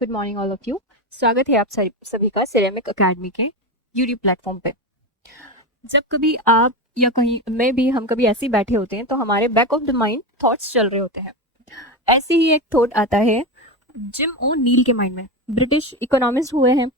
Good morning all of you. स्वागत है आप सभी का सिरेमिक एकेडमी के यूट्यूब प्लेटफॉर्म पे। जब कभी आप या कहीं मैं भी हम कभी ऐसे ही बैठे होते हैं तो हमारे back of the mind thoughts चल रहे होते हैं। ऐसे ही एक थॉट आता है जिम ओ नील के माइंड में। ब्रिटिश इकोनॉमिस्ट हुए हैं,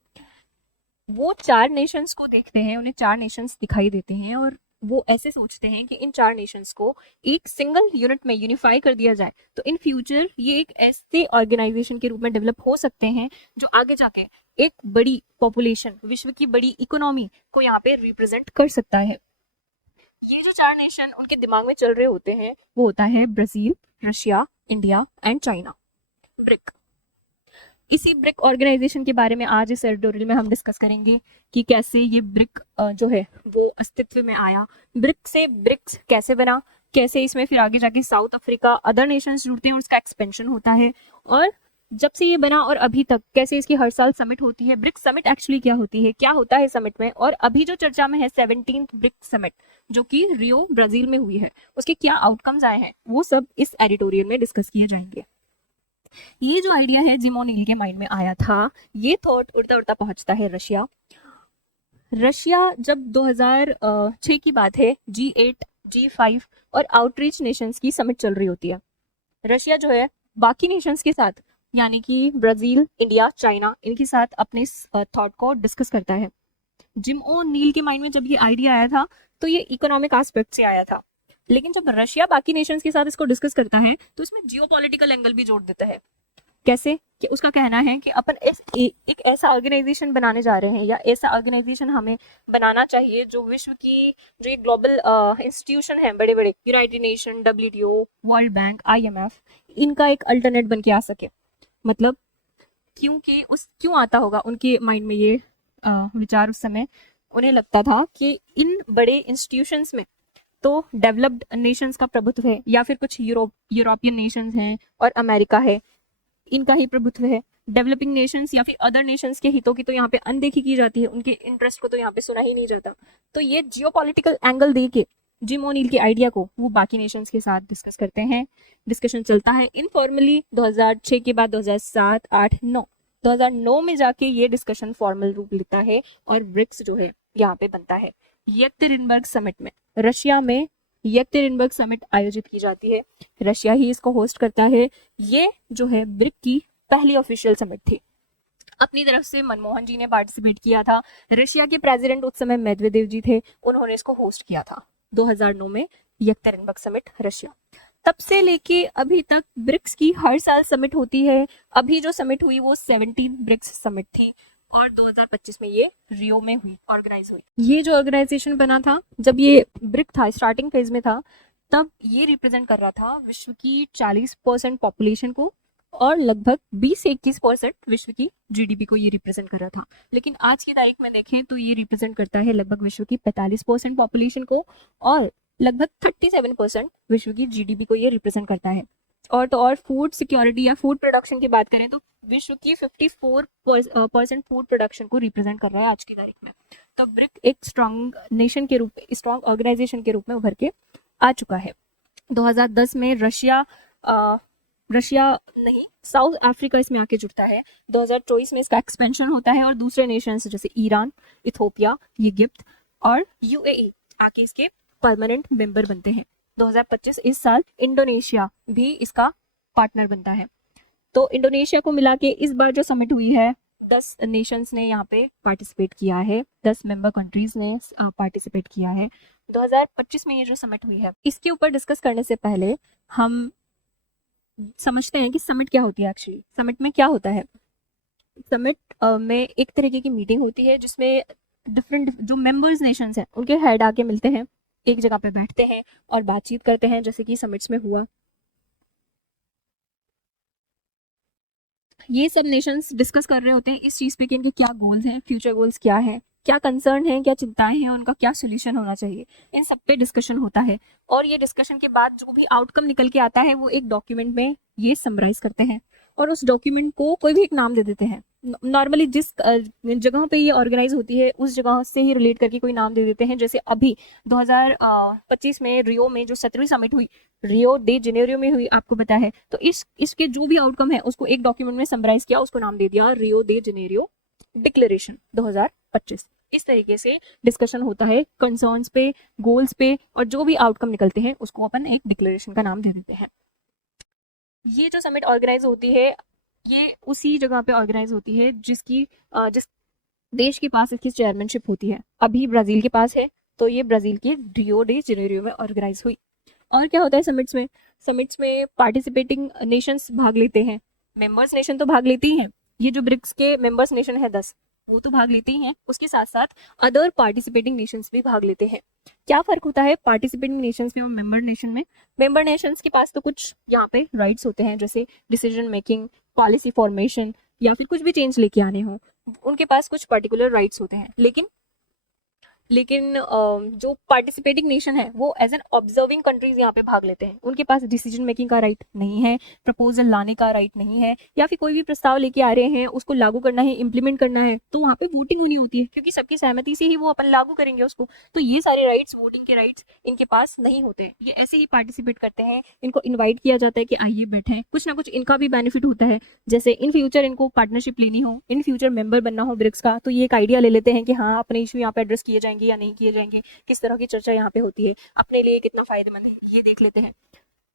वो चार नेशंस को देखते हैं, उन्हें चार नेशंस दिखाई देते हैं और वो ऐसे सोचते हैं कि इन चार नेशंस को एक सिंगल यूनिट में यूनिफाई कर दिया जाए तो इन फ्यूचर ये एक ऐसे ऑर्गेनाइजेशन के रूप में डेवलप हो सकते हैं जो आगे जाके एक बड़ी पॉपुलेशन, विश्व की बड़ी इकोनॉमी को यहाँ पे रिप्रेजेंट कर सकता है। ये जो चार नेशन उनके दिमाग में चल रहे होते हैं वो होता है Brazil, Russia, India and China, brick. इसी ब्रिक ऑर्गेनाइजेशन के बारे में आज इस एडिटोरियल में हम डिस्कस करेंगे कि कैसे ये ब्रिक जो है वो अस्तित्व में आया, ब्रिक से ब्रिक्स कैसे बना, कैसे इसमें फिर आगे जाके साउथ अफ्रीका, अदर नेशंस जुड़ते हैं और उसका एक्सपेंशन होता है, और जब से ये बना और अभी तक कैसे इसकी हर साल समिट होती है। ब्रिक समिट एक्चुअली क्या होती है, क्या होता है समिट में, और अभी जो चर्चा में है 17th ब्रिक समिट जो कि रियो ब्राजील में हुई है, उसके क्या आउटकम्स आए हैं, वो सब इस एडिटोरियल में डिस्कस किए जाएंगे। ये जो आइडिया है जिम ओ'नील के माइंड में आया था, ये थॉट उड़ता उड़ता पहुंचता है रशिया। रशिया जब 2006 की बात है, G8, G5 और आउटरीच नेशंस की समिट चल रही होती है। रशिया जो है बाकी नेशंस के साथ यानी कि ब्राजील, इंडिया, चाइना, इनके साथ अपने थॉट को डिस्कस करता है। जिम ओ'नील के माइंड में जब ये आइडिया आया था तो ये इकोनॉमिक एस्पेक्ट से आया था, लेकिन जब रशिया बाकी नेशंस के साथ इसको डिस्कस करता है तो इसमें जियोपॉलिटिकल एंगल भी जोड़ देता है। कैसे कि उसका कहना है कि अपन एक ऐसा ऑर्गेनाइजेशन बनाने जा रहे हैं या ऐसा ऑर्गेनाइजेशन हमें बनाना चाहिए जो विश्व की जो ये ग्लोबल इंस्टीट्यूशन है, बड़े बड़े United nation, WTO, world bank, IMF, इनका एक अल्टरनेट बन के आ सके। मतलब क्यों आता होगा उनके माइंड में ये विचार उस समय, उन्हें लगता था कि इन बड़े इंस्टीट्यूशंस में तो डेवलप्ड नेशंस का प्रभुत्व है या फिर कुछ यूरोपियन नेशंस हैं और अमेरिका है, इनका ही प्रभुत्व है। डेवलपिंग नेशंस या फिर अदर नेशंस के हितों की तो यहाँ पे अनदेखी की जाती है, उनके इंटरेस्ट को तो यहाँ पे सुना ही नहीं जाता। तो ये जियोपॉलिटिकल एंगल दे के जिम ओ'नील के आइडिया को वो बाकी नेशंस के साथ डिस्कस करते हैं। डिस्कशन चलता है इनफॉर्मली 2006 के बाद 2007, 8, 9, 2009 में जाके ये डिस्कशन फॉर्मल रूप लेता है और ब्रिक्स जो है यहाँ पे बनता है। येक्टेरिनबर्ग समिट में, रशिया में येक्टेरिनबर्ग समिट आयोजित की जाती है, रशिया ही इसको होस्ट करता है। ये जो है ब्रिक की पहली ऑफिशियल समिट थी। अपनी तरफ से मनमोहन जी ने पार्टिसिपेट किया था, रशिया के प्रेसिडेंट उस समय मेदवेदेव जी थे, उन्होंने इसको होस्ट किया था 2009 में येक्टेरिनबर्ग समिट, रशिया। तब से लेके अभी तक ब्रिक्स की हर साल समिट होती है। अभी जो समिट हुई वो 17 ब्रिक्स समिट थी और 2025 में ये रियो में हुई, ऑर्गेनाइज हुई। ये जो ऑर्गेनाइजेशन बना था, जब ये ब्रिक था स्टार्टिंग फेज में था, तब ये रिप्रेजेंट कर रहा था विश्व की 40% पॉपुलेशन को और लगभग 20 से 21% विश्व की GDP को ये रिप्रेजेंट कर रहा था। लेकिन आज की तारीख में देखें तो ये रिप्रेजेंट करता है लगभग विश्व की 45% पॉपुलेशन को और लगभग 37% विश्व की GDP को ये रिप्रेजेंट करता है। और तो और फूड सिक्योरिटी या फूड प्रोडक्शन की बात करें तो विश्व की 54% फूड प्रोडक्शन को रिप्रेजेंट कर रहा है आज की तारीख में। तो ब्रिक एक स्ट्रॉन्ग नेशन के रूप, स्ट्रॉन्ग ऑर्गेनाइजेशन के रूप में उभर के आ चुका है। 2010 में रशिया नहीं, साउथ अफ्रीका इसमें आके जुड़ता है। 2024 में इसका एक्सपेंशन होता है और दूसरे नेशंस जैसे ईरान, इथोपिया, इजिप्ट और UAE आके इसके परमानेंट मेंबर बनते हैं। 2025 इस साल इंडोनेशिया भी इसका पार्टनर बनता है। तो इंडोनेशिया को मिला के इस बार जो समिट हुई है 10 नेशंस ने यहाँ पे पार्टिसिपेट किया है, 10 मेंबर कंट्रीज ने पार्टिसिपेट किया है 2025 में। ये जो समिट हुई है इसके ऊपर डिस्कस करने से पहले हम समझते हैं कि समिट क्या होती है। एक्चुअली समिट में क्या होता है, समिट में एक तरीके की मीटिंग होती है जिसमें डिफरेंट जो मेंबर्स नेशंस हैं उनके हेड आके मिलते हैं, एक जगह पे बैठते हैं और बातचीत करते हैं, जैसे कि समिट्स में हुआ। ये सब नेशंस डिस्कस कर रहे होते हैं इस चीज़ पे कि इनके क्या गोल्स हैं, फ्यूचर गोल्स क्या हैं, क्या कंसर्न है, क्या चिंताएं हैं, उनका क्या सोल्यूशन होना चाहिए, इन सब पे डिस्कशन होता है। और ये डिस्कशन के बाद जो भी आउटकम निकल के आता है वो एक डॉक्यूमेंट में ये समराइज करते हैं और उस डॉक्यूमेंट को कोई भी एक नाम दे देते हैं। नॉर्मली जिस जगहों पे ये ऑर्गेनाइज होती है उस जगह से ही रिलेट करके कोई नाम दे देते हैं। जैसे अभी 2025 में रियो में जो 17वीं समिट हुई, रियो डे जेनेरियो में हुई, आपको पता है, तो इसके जो भी आउटकम है उसको एक डॉक्यूमेंट में समराइज किया, उसको नाम दे दिया रियो डे जेनेरियो डिक्लेरेशन 2025। इस तरीके से डिस्कशन होता है कंसर्न्स पे, गोल्स पे, और जो भी आउटकम निकलते हैं उसको अपन एक डिक्लेरेशन का नाम दे देते हैं। ये जो समिट ऑर्गेनाइज होती है ये उसी जगह पे ऑर्गेनाइज होती है जिस देश के पास इसकी चेयरमैनशिप होती है। अभी ब्राजील के पास है, तो ये ब्राजील के रियो डे जेनेरियो में ऑर्गेनाइज हुई। और क्या होता है समिट्स में पार्टिसिपेटिंग नेशंस भाग लेते हैं। मेंबर्स नेशन तो भाग लेती ही हैं, ये जो ब्रिक्स के मेंबर्स नेशन है 10, वो तो भाग लेते ही हैं, उसके साथ साथ अदर पार्टिसिपेटिंग नेशंस भी भाग लेते हैं। क्या फर्क होता है पार्टिसिपेटिंग नेशंस में और मेंबर नेशन में? मेंबर नेशंस के पास तो कुछ यहाँ पे राइट्स होते हैं, जैसे डिसीजन मेकिंग, पॉलिसी फॉर्मेशन, या फिर कुछ भी चेंज लेके आने हो, उनके पास कुछ पर्टिकुलर राइट्स होते हैं। लेकिन जो पार्टिसिपेटिंग नेशन है वो एज एन ऑब्जर्विंग कंट्रीज यहाँ पे भाग लेते हैं। उनके पास डिसीजन मेकिंग का राइट नहीं है, प्रपोजल लाने का राइट नहीं है, या फिर कोई भी प्रस्ताव लेके आ रहे हैं उसको लागू करना है, इम्प्लीमेंट करना है, तो वहाँ पे वोटिंग होनी होती है, क्योंकि सबकी सहमति से ही वो अपन लागू करेंगे उसको। तो ये सारे राइट्स, वोटिंग के राइट्स इनके पास नहीं होते हैं, ये ऐसे ही पार्टिसिपेट करते हैं। इनको इन्वाइट किया जाता है कि आइए बैठें, कुछ ना कुछ इनका भी बेनिफिट होता है। जैसे इन फ्यूचर इनको पार्टनरशिप लेनी हो, इन फ्यूचर मेंबर बनना हो ब्रिक्स का, तो ये एक आइडिया ले लेते हैं कि हाँ अपने इशू यहाँ पे एड्रेस किए जाएंगे या नहीं किए जाएंगे, किस तरह की चर्चा यहाँ पे होती है, अपने लिए कितना फायदेमंद है, ये देख लेते हैं।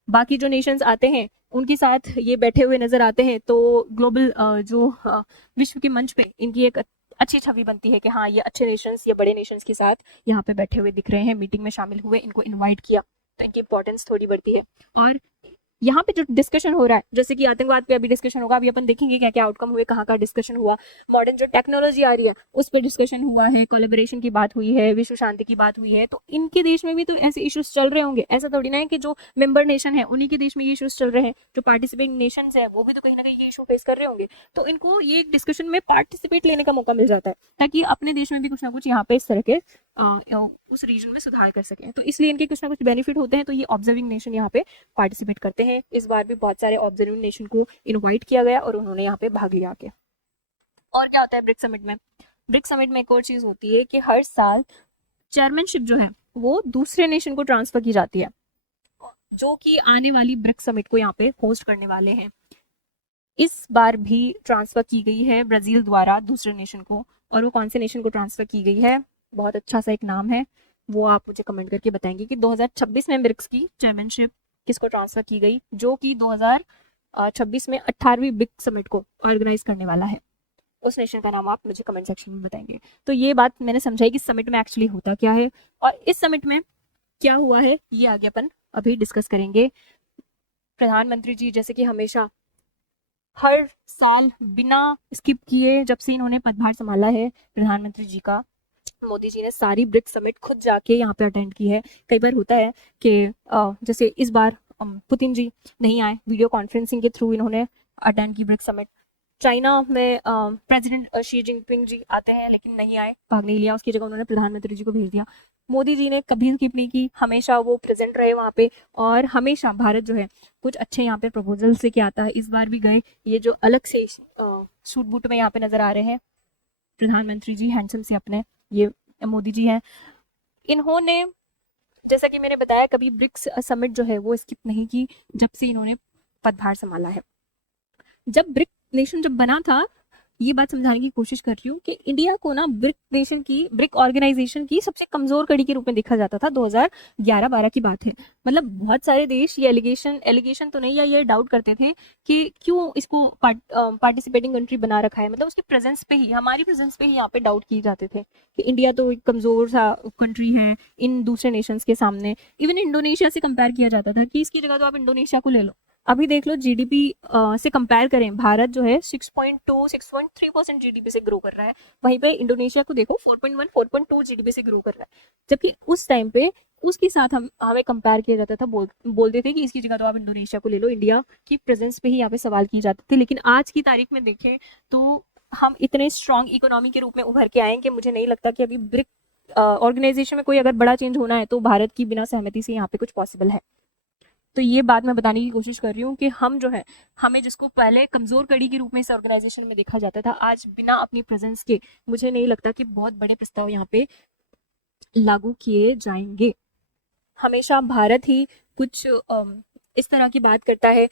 बाकी जो नेशंस आते हैं उनके साथ ये बैठे हुए नजर आते हैं, तो ग्लोबल विश्व के मंच पे इनकी एक अच्छी छवि बनती है कि हाँ ये अच्छे नेशंस, ये बड़े नेशंस के साथ यहाँ पे बैठे हुए दिख रहे हैं, मीटिंग में शामिल हुए, इनको इन्वाइट किया, तो इनकी इंपॉर्टेंस थोड़ी बढ़ती है। और यहाँ पे जो डिस्कशन हो रहा है, जैसे कि आतंकवाद पे अभी डिस्कशन होगा, अभी अपन देखेंगे क्या क्या आउटकम हुए, कहाँ का डिस्कशन हुआ, मॉडर्न जो टेक्नोलॉजी आ रही है उस पर डिस्कशन हुआ है, कोलैबोरेशन की बात हुई है, विश्व शांति की बात हुई है। तो इनके देश में भी तो ऐसे इश्यूज चल रहे होंगे, ऐसा थोड़ी ना है कि जो मेंबर नेशन है उन्हीं के देश में ये इश्यूज चल रहे हैं, जो पार्टिसिपेटिंग नेशन है वो भी तो कहीं ना कहीं ये इशू फेस कर रहे होंगे। तो इनको ये डिस्कशन में पार्टिसिपेट लेने का मौका मिल जाता है, ताकि अपने देश में भी कुछ ना कुछ यहाँ पे इस तरह के उस रीजन में सुधार कर सकें। तो इसलिए इनके कुछ ना कुछ बेनिफिट होते हैं, तो ये ऑब्जर्विंग नेशन यहाँ पे पार्टिसिपेट करते हैं। इस बार भी बहुत सारे ऑब्जर्विंग नेशन को इनवाइट किया गया और उन्होंने यहाँ पे भाग लिया के। और क्या होता है ब्रिक्स समिट में? ब्रिक्स समिट में एक और चीज होती है कि हर साल चेयरमैनशिप जो है वो दूसरे नेशन को ट्रांसफर की जाती है, जो कि आने वाली ब्रिक्स समिट को यहाँ पे होस्ट करने वाले हैं। इस बार भी ट्रांसफर की गई है ब्राजील द्वारा दूसरे नेशन को, और वो कौन से नेशन को ट्रांसफर की गई है, बहुत अच्छा सा एक नाम है, वो आप मुझे कमेंट करके बताएंगे कि 2026 में ब्रिक्स की चेयरमैनशिप किसको ट्रांसफर की गई, जो कि 2026 में 18वीं ब्रिक्स समिट को ऑर्गेनाइज करने वाला है। उस नेशन का नाम आप मुझे कमेंट सेक्शन में बताएंगे। तो ये बात मैंने समझाई कि समिट में एक्चुअली होता क्या है, और इस समिट में क्या हुआ है ये आगे अपन अभी डिस्कस करेंगे। प्रधानमंत्री जी जैसे कि हमेशा हर साल बिना स्किप किए जब से इन्होंने पदभार संभाला है प्रधानमंत्री जी का, मोदी जी ने सारी ब्रिक्स समिट खुद जाके यहाँ पे अटेंड की है। कई बार होता है कि जैसे इस बार पुतिन जी नहीं आए, वीडियो कॉन्फ्रेंसिंग के थ्रू इन्होंने अटेंड की ब्रिक्स समिट। चाइना में प्रेसिडेंट शी जिनपिंग जी आते हैं लेकिन नहीं आए, भाग नहीं लिया, उसकी जगह उन्होंने प्रधानमंत्री जी को भेज दिया। मोदी जी ने कभी स्किप नहीं की, हमेशा वो प्रेजेंट रहे वहाँ पे, और हमेशा भारत जो है कुछ अच्छे यहाँ पे प्रपोजल से क्या आता है। इस बार भी गए, ये जो अलग से सूट बूट में यहाँ पे नजर आ रहे हैं प्रधानमंत्री जी हैंडसम से अपने, ये मोदी जी हैं। इन्होंने जैसा कि मैंने बताया कभी ब्रिक्स समिट जो है वो स्किप नहीं की जब से इन्होंने पदभार संभाला है। जब ब्रिक नेशन जब बना था, ये बात समझाने की कोशिश कर रही हूँ कि इंडिया को ना ब्रिक ऑर्गेनाइजेशन की सबसे कमजोर कड़ी के रूप में देखा जाता था। 2011-12 की बात है। मतलब बहुत सारे देश ये एलिगेशन तो नहीं, या ये डाउट करते थे कि क्यों इसको पार्टिसिपेटिंग कंट्री बना रखा है, मतलब उसके प्रेजेंस पे ही, हमारी प्रेजेंस पे ही यहाँ पे डाउट किए जाते थे कि इंडिया तो एक कमजोर सा कंट्री है इन दूसरे नेशंस के सामने। इवन इंडोनेशिया से कंपेयर किया जाता था कि इसकी जगह तो आप इंडोनेशिया को ले लो। अभी देख लो जीडीपी से कंपेयर करें, भारत जो है 6.3% जीडीपी से ग्रो कर रहा है, वहीं पे इंडोनेशिया को देखो 4.2 जीडीपी से ग्रो कर रहा है। जबकि उस टाइम पे उसके साथ हमें कंपेयर किया जाता था, बोलते थे कि इसकी जगह तो आप इंडोनेशिया को ले लो, इंडिया की प्रेजेंस पे ही यहाँ पे सवाल किए जाते थे। लेकिन आज की तारीख में देखें तो हम इतने स्ट्रॉन्ग इकोनॉमी के रूप में उभर के आए कि मुझे नहीं लगता कि अभी ब्रिक ऑर्गेनाइजेशन में कोई अगर बड़ा चेंज होना है तो भारत की बिना सहमति से यहाँ पे कुछ पॉसिबल है। तो ये बात मैं बताने की कोशिश कर रही हूँ कि हम जो है, हमें जिसको पहले कमजोर कड़ी के रूप में इस ऑर्गेनाइजेशन में देखा जाता था, आज बिना अपनी प्रेजेंस के मुझे नहीं लगता कि बहुत बड़े प्रस्ताव यहाँ पे लागू किए जाएंगे। हमेशा भारत ही कुछ इस तरह की बात करता है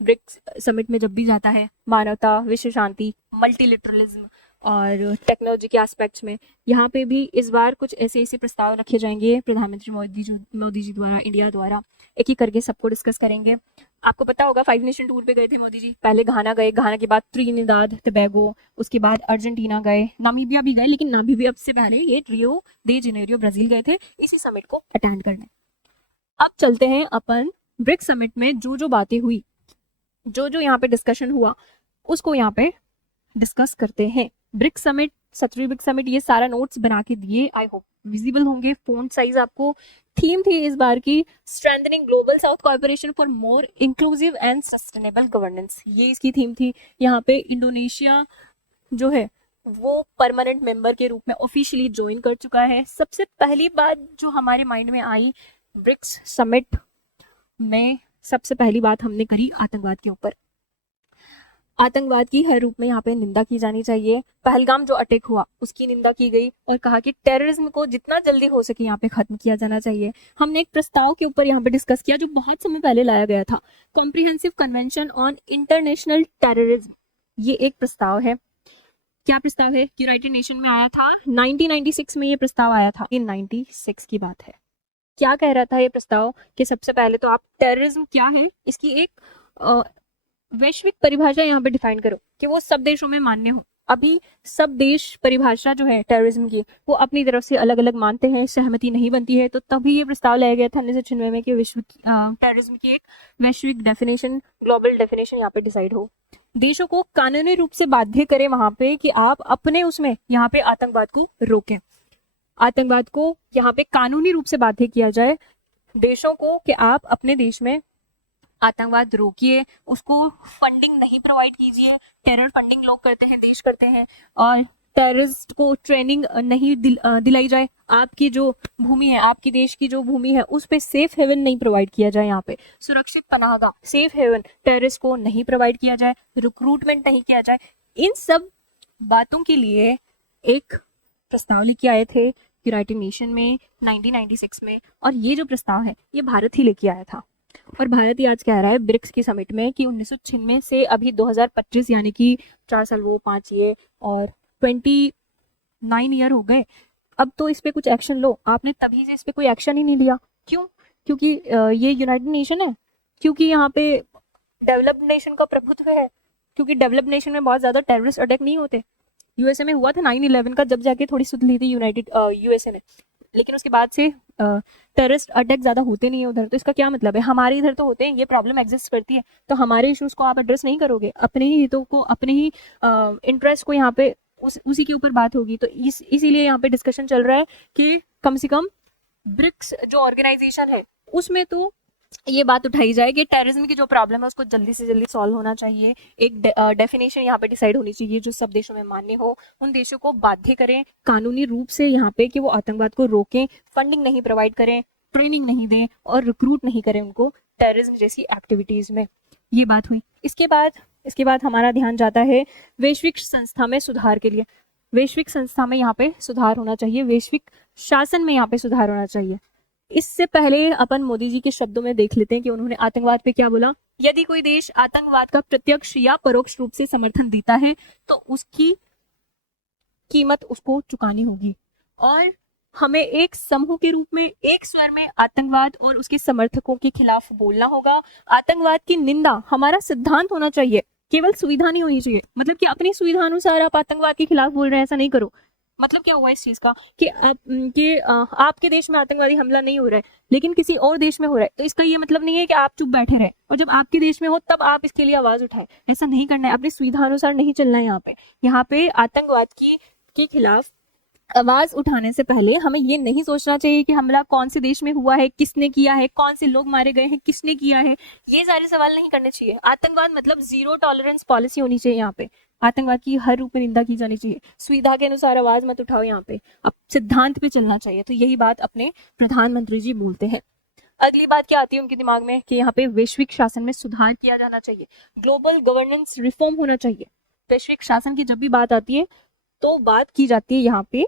ब्रिक्स समिट में जब भी जाता है, मानवता, विश्व शांति, मल्टीलिटरलिज्म और टेक्नोलॉजी के एस्पेक्ट्स में। यहाँ पे भी इस बार कुछ ऐसे ऐसे प्रस्ताव रखे जाएंगे प्रधानमंत्री मोदी जी द्वारा, इंडिया द्वारा, एक एक करके सबको डिस्कस करेंगे। आपको पता होगा 5 नेशन टूर पे गए थे मोदी जी, पहले घाना गए, घाना के बाद त्रिनिदाद टोबैगो, उसके बाद अर्जेंटीना गए, नामीबिया भी गए, लेकिन नामीबिया से पहले ये रियो दे जेनेरियो ब्राजील गए थे इसी समिट को अटेंड करने। अब चलते हैं अपन ब्रिक्स समिट में जो जो बातें हुई, जो जो यहाँ पे डिस्कशन हुआ, उसको यहाँ पे डिस्कस करते हैं। ब्रिक्स समिट, 7वीं ब्रिक्स समिट, ये सारा नोट्स बना के दिए, आई होप विजिबल होंगे। फोंट साइज आपको, थीम थी इस बार की strengthening global south cooperation for more inclusive and sustainable governance, ये इसकी थीम थी। यहाँ पे इंडोनेशिया जो है वो परमानेंट मेंबर के रूप में ऑफिशियली ज्वाइन कर चुका है। सबसे पहली बात जो हमारे माइंड में आई ब्रिक्स समिट में, सबसे पहली बात हमने करी आतंकवाद के ऊपर। आतंकवाद की हर रूप में यहाँ पे निंदा की जानी चाहिए। पहलगाम जो अटैक हुआ उसकी निंदा की गई और कहा कि टेररिज्म को जितना जल्दी हो सके यहाँ पे खत्म किया जाना चाहिए। हमने एक प्रस्ताव के ऊपर यहाँ पे डिस्कस किया जो बहुत समय पहले लाया गया था, comprehensive convention on international terrorism, ये एक प्रस्ताव है। क्या प्रस्ताव है? यूनाइटेड नेशन में आया था 1996 में, ये प्रस्ताव आया था, 1996 की बात है। क्या कह रहा था ये प्रस्ताव कि सबसे पहले तो आप टेररिज्म क्या है इसकी एक वैश्विक परिभाषा यहाँ पे डिफाइन करो कि वो सब देशों में मान्य हो। अभी सब देश परिभाषा जो है टेररिज्म की वो अपनी तरफ से अलग अलग मानते हैं, सहमति नहीं बनती है, तो तभी ये प्रस्ताव लाया गया था 1996 में कि विश्व टेररिज्म की एक वैश्विक डेफिनेशन, ग्लोबल डेफिनेशन यहाँ पे डिसाइड हो। देशों को कानूनी रूप से बाध्य करे वहां पे कि आप अपने उसमें यहाँ पे आतंकवाद को रोकें। आतंकवाद को यहाँ पे कानूनी रूप से बाध्य किया जाए देशों को कि आप अपने देश में आतंकवाद रोकिए, उसको फंडिंग नहीं प्रोवाइड कीजिए। टेरर फंडिंग लोग करते हैं, देश करते हैं, और टेररिस्ट को ट्रेनिंग नहीं दिलाई जाए। आपकी जो भूमि है, आपकी देश की जो भूमि है, उस पे सेफ हेवन नहीं प्रोवाइड किया जाए। यहाँ पे सुरक्षित पनाहगाह, सेफ हेवन टेररिस्ट को नहीं प्रोवाइड किया जाए, रिक्रूटमेंट नहीं किया जाए। इन सब बातों के लिए एक प्रस्ताव लेके आए थे यूनाइटेड नेशन में 1996 में, और ये जो प्रस्ताव है ये भारत ही लेके आया था। और भारत ही आज कह रहा है ब्रिक्स की समिट में कि 1996 से अभी 2025 यानी कि 4 साल वो 5 ये और 29 ईयर हो गए, अब तो इस पे कुछ एक्शन लो। आपने तभी से इस पे कोई एक्शन ही नहीं लिया। क्यों? क्योंकि ये यूनाइटेड नेशन है, क्योंकि यहाँ पे डेवलप्ड नेशन का प्रभुत्व है, क्योंकि डेवलप्ड नेशन में बहुत ज्यादा टेररिस्ट अटैक नहीं होते। यूएसए में हुआ था 9/11 का, जब जाके थोड़ी सुध ली थी यूनाइटेड यूएसए ने, लेकिन उसके बाद से टेररिस्ट अटैक ज्यादा होते नहीं है उधर। तो इसका क्या मतलब है? हमारे इधर तो होते हैं, ये प्रॉब्लम एग्जिस्ट करती है, तो हमारे इश्यूज को आप एड्रेस नहीं करोगे, अपने ही हितों को, अपने ही इंटरेस्ट को यहाँ पे उसी के ऊपर बात होगी। तो इसीलिए यहाँ पे डिस्कशन चल रहा है कि कम से कम ब्रिक्स जो ऑर्गेनाइजेशन है उसमें तो ये बात उठाई जाए कि टेररिज्म की जो प्रॉब्लम है उसको जल्दी से जल्दी सॉल्व होना चाहिए। एक डेफिनेशन यहाँ पे डिसाइड होनी चाहिए जो सब देशों में मान्य हो। उन देशों को बाध्य करें कानूनी रूप से यहाँ पे कि वो आतंकवाद को रोकें, फंडिंग नहीं प्रोवाइड करें, ट्रेनिंग नहीं दें और रिक्रूट नहीं करें उनको टेररिज्म जैसी एक्टिविटीज में। ये बात हुई। इसके बाद हमारा ध्यान जाता है वैश्विक संस्था में सुधार के लिए। वैश्विक संस्था में यहाँ पे सुधार होना चाहिए, वैश्विक शासन में यहाँ पे सुधार होना चाहिए। इससे पहले अपन मोदी जी के शब्दों में देख लेते हैं कि उन्होंने आतंकवाद पे क्या बोला। यदि कोई देश आतंकवाद का प्रत्यक्ष या परोक्ष रूप से समर्थन देता है तो उसकी कीमत उसको चुकानी होगी, और हमें एक समूह के रूप में एक स्वर में आतंकवाद और उसके समर्थकों के खिलाफ बोलना होगा। आतंकवाद की निंदा हमारा सिद्धांत होना चाहिए, केवल सुविधा नहीं होनी चाहिए। मतलब कि अपनी सुविधा अनुसार आप आतंकवाद के खिलाफ बोल रहे हैं, ऐसा नहीं करो। मतलब क्या हुआ इस चीज का कि आपके देश में आतंकवादी हमला नहीं हो रहा है लेकिन किसी और देश में हो रहा है, तो इसका ये मतलब नहीं है कि आप चुप बैठे रहे और जब आपके देश में हो तब आप इसके लिए आवाज उठाएं। ऐसा नहीं करना है, अपनी सुविधा अनुसार नहीं चलना है। यहाँ पे आतंकवाद के खिलाफ आवाज उठाने से पहले हमें ये नहीं सोचना चाहिए कि हमला कौन से देश में हुआ है, किसने किया है, कौन से लोग मारे गए हैं, किसने किया है। ये सारे सवाल नहीं करने चाहिए। आतंकवाद मतलब जीरो टॉलरेंस पॉलिसी होनी चाहिए। यहाँ पे आतंकवाद की हर रूप में निंदा की जानी चाहिए। सुविधा के अनुसार आवाज मत उठाओ, यहाँ पे अब सिद्धांत पे चलना चाहिए। तो यही बात अपने प्रधानमंत्री जी बोलते हैं। अगली बात क्या आती है उनके दिमाग में कि यहाँ पे वैश्विक शासन में सुधार किया जाना चाहिए, ग्लोबल गवर्नेंस रिफॉर्म होना चाहिए। वैश्विक शासन की जब भी बात आती है तो बात की जाती है यहाँ पे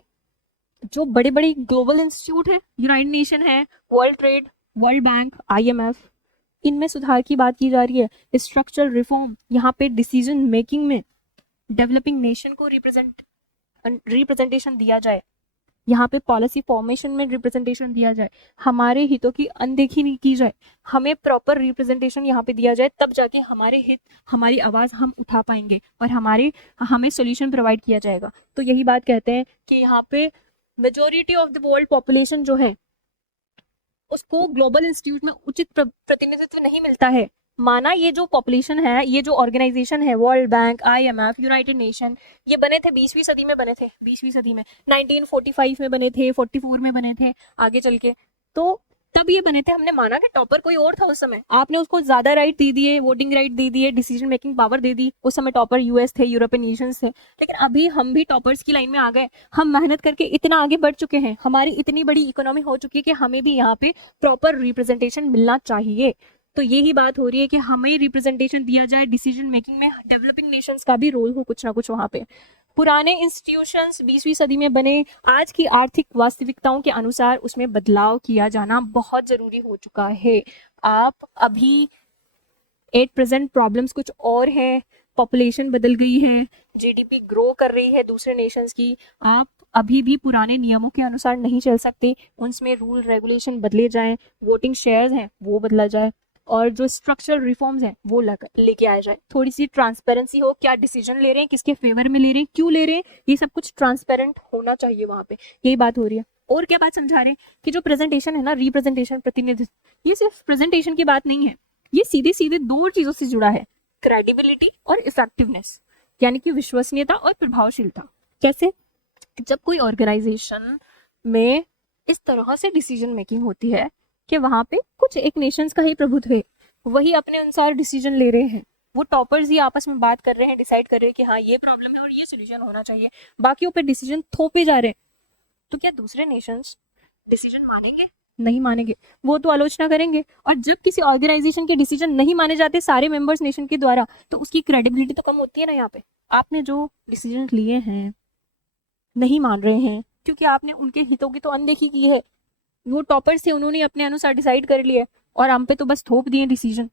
जो बड़े बड़े ग्लोबल इंस्टीट्यूट है, यूनाइटेड नेशन है, world trade, world bank, IMF, इनमें सुधार की बात की जा रही है। स्ट्रक्चरल रिफॉर्म, यहाँ पे डिसीजन मेकिंग में डेवलपिंग नेशन को रिप्रेजेंटेशन दिया जाए, यहाँ पे पॉलिसी फॉर्मेशन में रिप्रेजेंटेशन दिया जाए, हमारे हितों की अनदेखी नहीं की जाए, हमें प्रॉपर रिप्रेजेंटेशन यहाँ पे दिया जाए, तब जाके हमारे हित, हमारी आवाज हम उठा पाएंगे और हमें सोल्यूशन प्रोवाइड किया जाएगा। तो यही बात कहते हैं कि यहाँ पे majority of the world population जो है उसको ग्लोबल इंस्टीट्यूट में उचित प्रतिनिधित्व नहीं मिलता है। माना ये जो पॉपुलेशन है, ये जो ऑर्गेनाइजेशन है, world bank, IMF, United nation, ये बने थे 20वीं सदी में, बने थे 20वीं सदी में, 1945 में बने थे, 44 में बने थे, आगे चल के तो तब ये बने थे। हमने माना कि टॉपर कोई और था उस समय, आपने उसको ज्यादा राइट दे दिए, वोटिंग राइट दे दिए, डिसीजन मेकिंग पावर दे दी। उस समय टॉपर US थे, यूरोपियन नेशंस थे, लेकिन अभी हम भी टॉपर्स की लाइन में आ गए। हम मेहनत करके इतना आगे बढ़ चुके हैं, हमारी इतनी बड़ी इकोनॉमी हो चुकी है कि हमें भी यहाँ पे प्रॉपर रिप्रेजेंटेशन मिलना चाहिए। तो यही बात हो रही है कि हमें रिप्रेजेंटेशन दिया जाए, डिसीजन मेकिंग में डेवलपिंग नेशंस का भी रोल हो कुछ ना कुछ वहाँ पे। पुराने इंस्टीट्यूशंस 20वीं सदी में बने, आज की आर्थिक वास्तविकताओं के अनुसार उसमें बदलाव किया जाना बहुत जरूरी हो चुका है। आप अभी एट प्रेजेंट प्रॉब्लम्स कुछ और है, पॉपुलेशन बदल गई है, GDP ग्रो कर रही है दूसरे नेशंस की, आप अभी भी पुराने नियमों के अनुसार नहीं चल सकते, उनमें रूल रेगुलेशन बदले जाएं, वोटिंग शेयर्स हैं वो बदला जाए, और जो स्ट्रक्चरल रिफॉर्म्स हैं वो लेके आया जाए। थोड़ी सी ट्रांसपेरेंसी हो, क्या डिसीजन ले रहे हैं, किसके फेवर में ले रहे हैं, क्यों ले रहे हैं, ये सब कुछ ट्रांसपेरेंट होना चाहिए वहाँ पे। यही बात हो रही है। और क्या बात समझा रहे हैं कि जो प्रेजेंटेशन है ना, रिप्रेजेंटेशन, प्रतिनिधित्व, ये सिर्फ प्रेजेंटेशन की बात नहीं है, ये सीधे सीधे दो चीजों से जुड़ा है, क्रेडिबिलिटी और इफेक्टिवनेस, यानी कि विश्वसनीयता और प्रभावशीलता। कैसे? जब कोई ऑर्गेनाइजेशन में इस तरह से डिसीजन मेकिंग होती है कि वहां पे कुछ एक नेशंस का ही प्रभुत्व है, वही अपने अनुसार डिसीजन ले रहे हैं, वो टॉपर्स ही आपस में बात कर रहे हैं, डिसाइड कर रहे हैं कि हाँ ये प्रॉब्लम है और ये सोल्यूशन होना चाहिए, बाकियों पे डिसीजन थोपे जा रहे हैं, तो क्या दूसरे नेशंस डिसीजन मानेंगे? नहीं मानेंगे, वो तो आलोचना करेंगे। और जब किसी ऑर्गेनाइजेशन के डिसीजन नहीं माने जाते सारे मेंबर्स नेशन के द्वारा, तो उसकी क्रेडिबिलिटी तो कम होती है ना। यहाँ पे आपने जो डिसीजन लिए हैं नहीं मान रहे हैं क्योंकि आपने उनके हितों की तो अनदेखी की है। वो टॉपर्स थे, उन्होंने अपने अनुसार डिसाइड कर लिया और हम पे तो बस थोप दिए डिसीजन।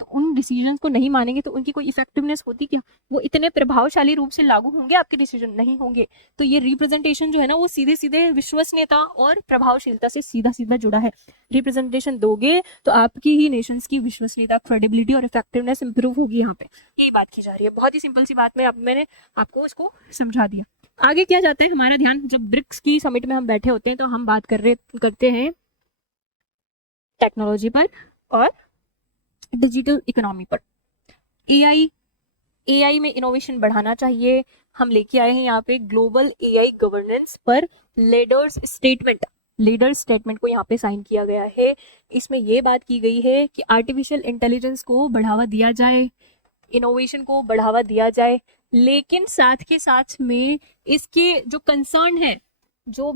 तो उन डिसीजंस को नहीं मानेंगे तो उनकी कोई इफेक्टिवनेस होती क्या? वो इतने प्रभावशाली रूप से लागू होंगे आपके डिसीजन? नहीं होंगे। तो ये रिप्रेजेंटेशन जो है ना, वो सीधे सीधे विश्वसनीयता और प्रभावशीलता से सीधा सीधा जुड़ा है। रिप्रेजेंटेशन दोगे तो आपकी ही नेशंस की विश्वसनीयता, क्रेडिबिलिटी और इफेक्टिवनेस इंप्रूव होगी। यहाँ पे यही बात की जा रही है। बहुत ही सिंपल सी बात में अब मैंने आपको इसको समझा दिया। आगे क्या जाता है हमारा ध्यान, जब ब्रिक्स की समिट में हम बैठे होते हैं तो हम बात करते हैं टेक्नोलॉजी पर और डिजिटल इकोनॉमी पर। एआई में इनोवेशन बढ़ाना चाहिए। हम लेके आए हैं यहाँ पे ग्लोबल एआई गवर्नेंस पर लीडर्स स्टेटमेंट को यहाँ पे साइन किया गया है। इसमें ये बात की गई है कि आर्टिफिशियल इंटेलिजेंस को बढ़ावा दिया जाए, इनोवेशन को बढ़ावा दिया जाए, लेकिन साथ के साथ में इसके जो कंसर्न है, जो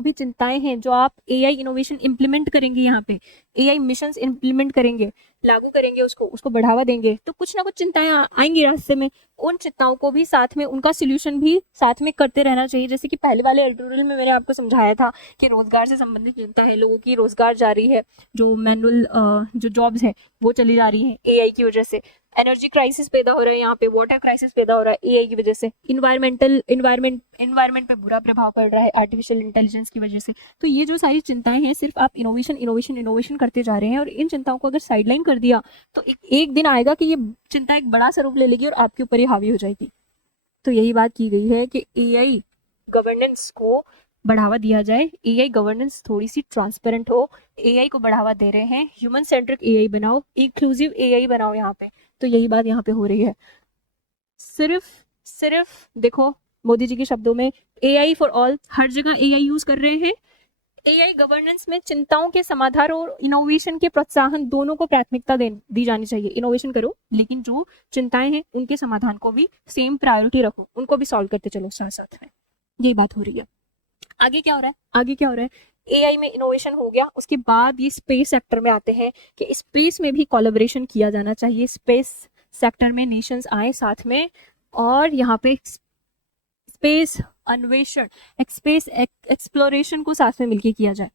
भी चिंताएं हैं, जो आप एआई इनोवेशन इंप्लीमेंट करेंगे, यहाँ पे एआई मिशंस इंप्लीमेंट करेंगे, लागू करेंगे, उसको बढ़ावा देंगे, तो कुछ ना कुछ चिंताएं आएंगी रास्ते में। उन चिंताओं को भी साथ में, उनका सोल्यूशन भी साथ में करते रहना चाहिए। जैसे कि पहले वाले एडिटोरियल में मैंने आपको समझाया था कि रोजगार से संबंधित चिंता है, लोगों की रोजगार जा रही है, जो मैनुअल जो जॉब्स है वो चली जा रही है एआई की वजह से। एनर्जी क्राइसिस पैदा हो रहा है, यहाँ पे वाटर क्राइसिस पैदा हो रहा है एआई की वजह से। इन्वायरमेंट पे बुरा प्रभाव पड़ रहा है आर्टिफिशियल इंटेलिजेंस की वजह से। तो ये जो सारी चिंताएं हैं, सिर्फ आप इनोवेशन करते जा रहे हैं, और इन चिंताओं को अगर साइडलाइन कर दिया तो एक दिन आएगा कि ये चिंता एक बड़ा स्वरूप ले लेगी और आपके ऊपर ही हावी हो जाएगी। तो यही बात की गई है कि एआई गवर्नेंस को बढ़ावा दिया जाए, एआई गवर्नेंस थोड़ी सी ट्रांसपेरेंट हो। एआई को बढ़ावा दे रहे हैं, ह्यूमन सेंट्रिक एआई बनाओ, इंक्लूसिव एआई बनाओ यहाँ पे। तो यही बात यहाँ पे हो रही है। सिर्फ देखो, मोदी जी के शब्दों में एआई फॉर ऑल, हर जगह एआई यूज कर रहे हैं। एआई गवर्नेंस में चिंताओं के समाधान और इनोवेशन के प्रोत्साहन दोनों को प्राथमिकता दी जानी चाहिए। इनोवेशन करो, लेकिन जो चिंताएं हैं उनके समाधान को भी सेम प्रायोरिटी रखो, उनको भी सॉल्व करते चलो साथ साथ में। यही बात हो रही है। आगे क्या हो रहा है? एआई में इनोवेशन हो गया, उसके बाद ये स्पेस सेक्टर में आते हैं कि स्पेस में भी कोलैबोरेशन किया जाना चाहिए, स्पेस सेक्टर में नेशंस आए साथ में और यहाँ पे स्पेस अन्वेषण, स्पेस एक्सप्लोरेशन को साथ में मिलकर किया जाए।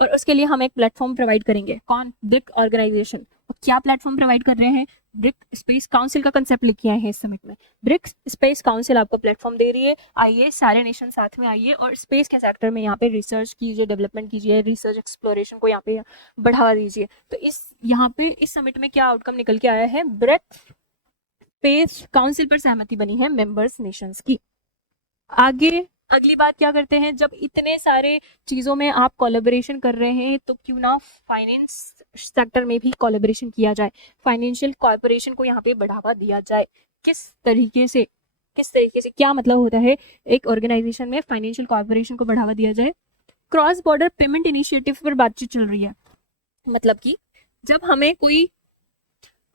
और उसके लिए हम एक प्लेटफॉर्म प्रोवाइड करेंगे, कौन? BRIC organisation. और क्या प्लेटफॉर्म प्रोवाइड कर रहे हैं? ब्रिक स्पेस काउंसिल का कंसेप्ट लेके आए हैं इस समिट में। ब्रिक स्पेस काउंसिल आपको प्लेटफॉर्म दे रही है, आइए सारे नेशन साथ में आइए और स्पेस के सेक्टर में यहाँ पे रिसर्च कीजिए, डेवलपमेंट कीजिए, रिसर्च एक्सप्लोरेशन को यहाँ पे बढ़ावा दीजिए। तो यहाँ पे इस समिट में क्या आउटकम निकल के आया है? ब्रिक स्पेस काउंसिल पर सहमति बनी है मेंबर्स नेशंस की। आगे अगली बात क्या करते हैं, जब इतने सारे चीजों में आप कोलैबोरेशन कर रहे हैं तो क्यों ना फाइनेंस सेक्टर में भी कोलैबोरेशन किया जाए, फाइनेंशियल कॉर्पोरेशन को यहाँ पे बढ़ावा दिया जाए। किस तरीके से क्या मतलब होता है एक ऑर्गेनाइजेशन में फाइनेंशियल कॉर्पोरेशन को बढ़ावा दिया जाए? क्रॉस बॉर्डर पेमेंट इनिशिएटिव पर बातचीत चल रही है। मतलब कि जब हमें कोई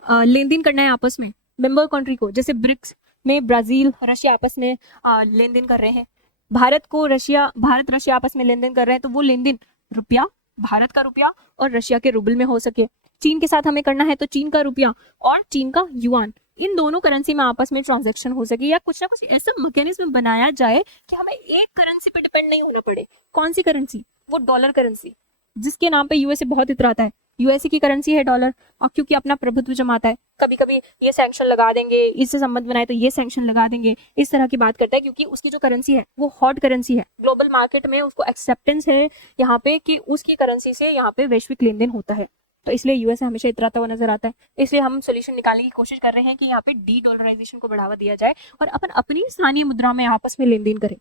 लेन देन करना है आपस में मेंबर कंट्री को, जैसे ब्रिक्स में ब्राजील रशिया आपस में लेन देन कर रहे हैं, भारत रशिया आपस में लेन देन कर रहे हैं, तो वो लेन देन रुपया, भारत का रुपया और रशिया के रूबल में हो सके। चीन के साथ हमें करना है तो चीन का रुपया और चीन का युआन, इन दोनों करेंसी में आपस में ट्रांजैक्शन हो सके, या कुछ ना कुछ ऐसा मैकेनिज्म बनाया जाए कि हमें एक करेंसी पे डिपेंड नहीं होना पड़े। कौन सी करेंसी? वो डॉलर करेंसी, जिसके नाम पे यूएसए बहुत इतराता है। यूएसए की करेंसी है डॉलर, और क्योंकि अपना प्रभुत्व जमाता है, कभी कभी ये सैंक्शन लगा देंगे, इससे संबंध बनाए तो ये सैंक्शन लगा देंगे, इस तरह की बात करता है, क्योंकि उसकी जो करेंसी है वो हॉट करेंसी है, ग्लोबल मार्केट में उसको एक्सेप्टेंस है यहाँ पे कि उसकी करेंसी से यहाँ पे वैश्विक लेन देन होता है। तो इसलिए यूएसए हमेशा इतराता हुआ नजर आता है। इसलिए हम सोल्यूशन निकालने की कोशिश कर रहे हैं कि यहाँ पे डी डॉलराइजेशन को बढ़ावा दिया जाए और अपन अपनी स्थानीय मुद्रा में आपस में लेन देन करें।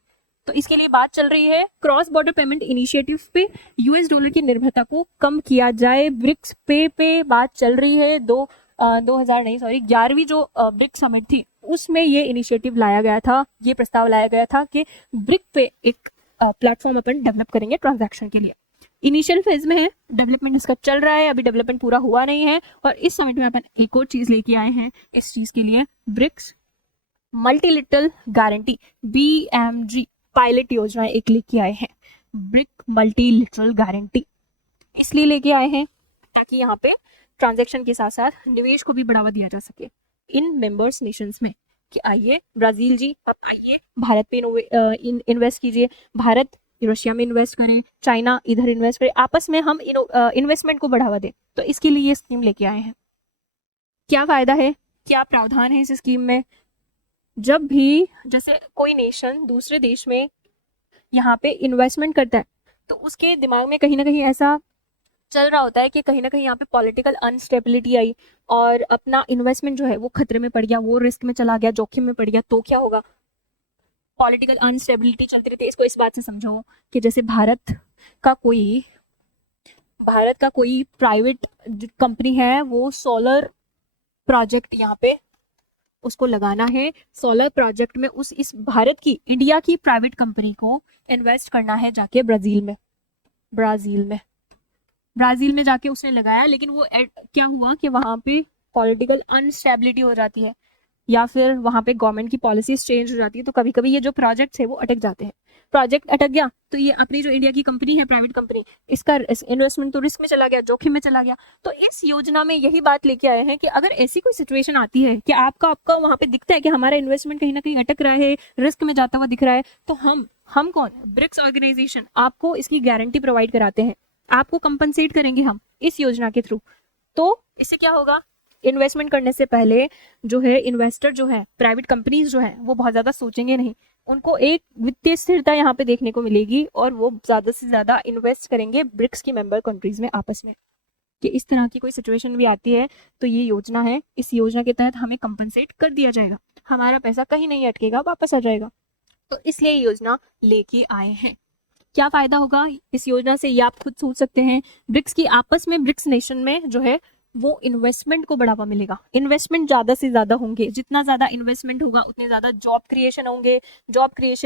तो इसके लिए बात चल रही है क्रॉस बॉर्डर पेमेंट इनिशिएटिव पे यूएस डॉलर की निर्भरता को कम किया जाए। ब्रिक्स पे बात चल रही है। 11वीं जो ब्रिक्स समिट थी उसमें ये इनिशिएटिव लाया गया था, ये प्रस्ताव लाया गया था कि ब्रिक पे एक प्लेटफॉर्म अपन डेवलप करेंगे ट्रांजैक्शन के लिए। इनिशियल फेज में है, डेवलपमेंट इसका चल रहा है, अभी डेवलपमेंट पूरा हुआ नहीं है। और इस समिट में अपन एक और चीज लेके आए हैं इस चीज के लिए, ब्रिक्स मल्टीलिटरल गारंटी, BMG पायलट योजना एक लेके आए हैं। ब्रिक मल्टीलिटरल गारंटी इसलिए लेके आए हैं ताकि यहाँ पे ट्रांजैक्शन के साथ साथ निवेश को भी बढ़ावा दिया जा सके इन मेंबर्स नेशंस में, कि आइए ब्राजील जी आप आइए भारत पे इन्वेस्ट कीजिए, भारत रशिया में इन्वेस्ट करें, चाइना इधर इन्वेस्ट करे, आपस में हम इन्वेस्टमेंट को बढ़ावा दें। तो इसके लिए ये स्कीम लेके आए हैं। क्या फायदा है, क्या प्रावधान है इस स्कीम में? जब भी जैसे कोई नेशन दूसरे देश में यहाँ पे इन्वेस्टमेंट करता है तो उसके दिमाग में कहीं ना कहीं ऐसा चल रहा होता है कि कहीं ना कहीं यहाँ पे पॉलिटिकल अनस्टेबिलिटी आई और अपना इन्वेस्टमेंट जो है वो खतरे में पड़ गया, वो रिस्क में चला गया, जोखिम में पड़ गया, तो क्या होगा? पॉलिटिकल अनस्टेबिलिटी चलती रहती है। इसको इस बात से समझो कि जैसे भारत का कोई प्राइवेट कंपनी है, वो सोलर प्रोजेक्ट यहाँ पे उसको लगाना है, सोलर प्रोजेक्ट में इस भारत की इंडिया की प्राइवेट कंपनी को इन्वेस्ट करना है जाके ब्राजील में जाके उसने लगाया, लेकिन वो क्या हुआ कि वहां पे पॉलिटिकल अनस्टेबिलिटी हो जाती है या फिर वहां पे गवर्नमेंट की पॉलिसीज चेंज हो जाती है, तो कभी कभी ये जो प्रोजेक्ट्स है वो अटक जाते हैं। प्रोजेक्ट अटक गया तो ये अपनी जो इंडिया की कंपनी है, प्राइवेट कंपनी, इसका इन्वेस्टमेंट तो रिस्क में चला गया, जोखिम में चला गया। तो इस योजना में यही बात लेके आए हैं कि अगर ऐसी कोई सिचुएशन आती है कि आपका वहां पे दिखता है कि हमारा इन्वेस्टमेंट कहीं ना कहीं अटक रहा है, रिस्क में जाता हुआ दिख रहा है, तो हम कौन? ब्रिक्स ऑर्गेनाइजेशन आपको इसकी गारंटी प्रोवाइड कराते हैं, आपको कंपनसेट करेंगे हम इस योजना के थ्रू। तो इससे क्या होगा? इन्वेस्टमेंट करने से पहले जो है इन्वेस्टर जो है, प्राइवेट कंपनीज जो है, वो बहुत ज्यादा सोचेंगे नहीं, उनको एक वित्तीय स्थिरता यहाँ पे देखने को मिलेगी और वो ज्यादा से ज्यादा इन्वेस्ट करेंगे ब्रिक्स की मेंबर कंट्रीज में आपस में। कि इस तरह की कोई सिचुएशन भी आती है तो ये योजना है, इस योजना के तहत हमें कंपनसेट कर दिया जाएगा, हमारा पैसा कहीं नहीं अटकेगा, वापस आ जाएगा। तो इसलिए ये योजना लेके आए हैं। क्या फायदा होगा इस योजना से, ये आप खुद सोच सकते हैं। ब्रिक्स की आपस में, ब्रिक्स नेशन में जो है वो इन्वेस्टमेंट को बढ़ावा मिलेगा, इन्वेस्टमेंट ज्यादा से ज्यादा होंगे, जितना ज्यादा इन्वेस्टमेंट होगा उतने ज्यादा जॉब क्रिएशन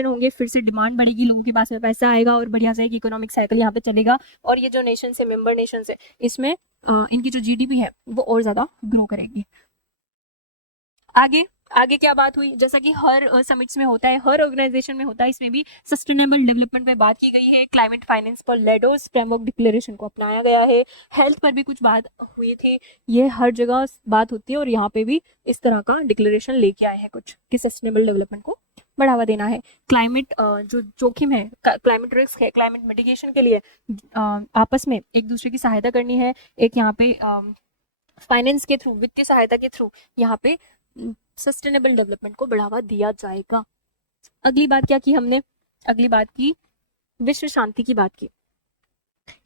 होंगे, फिर से डिमांड बढ़ेगी, लोगों के पास में पैसा आएगा और बढ़िया से एक इकोनॉमिक साइकिल यहाँ पे चलेगा। और ये जो नेशन है, मेंबर नेशन है, इसमें इनकी जो GDP है वो और ज्यादा ग्रो करेगी। आगे आगे क्या बात हुई, जैसा कि हर समिट्स में होता है, हर ऑर्गेनाइजेशन में होता है, इसमें भी सस्टेनेबल डेवलपमेंट पे बात की गई है, क्लाइमेट फाइनेंस पर लेडोस फ्रेमवर्क डिक्लेरेशन को अपनाया गया है, हेल्थ पर भी कुछ बात हुई थी। ये हर जगह बात होती है और यहाँ पे भी इस तरह का डिक्लेरेशन लेके आए हैं कुछ कि सस्टेनेबल डेवलपमेंट को बढ़ावा देना है। क्लाइमेट जो जोखिम है, क्लाइमेट रिस्क है, क्लाइमेट मिटिगेशन के लिए आपस में एक दूसरे की सहायता करनी है। एक यहाँ पे फाइनेंस के थ्रू, वित्तीय सहायता के थ्रू यहाँ पे सस्टेनेबल डेवलपमेंट को बढ़ावा दिया जाएगा। अगली बात क्या की हमने, अगली बात की विश्व शांति की बात की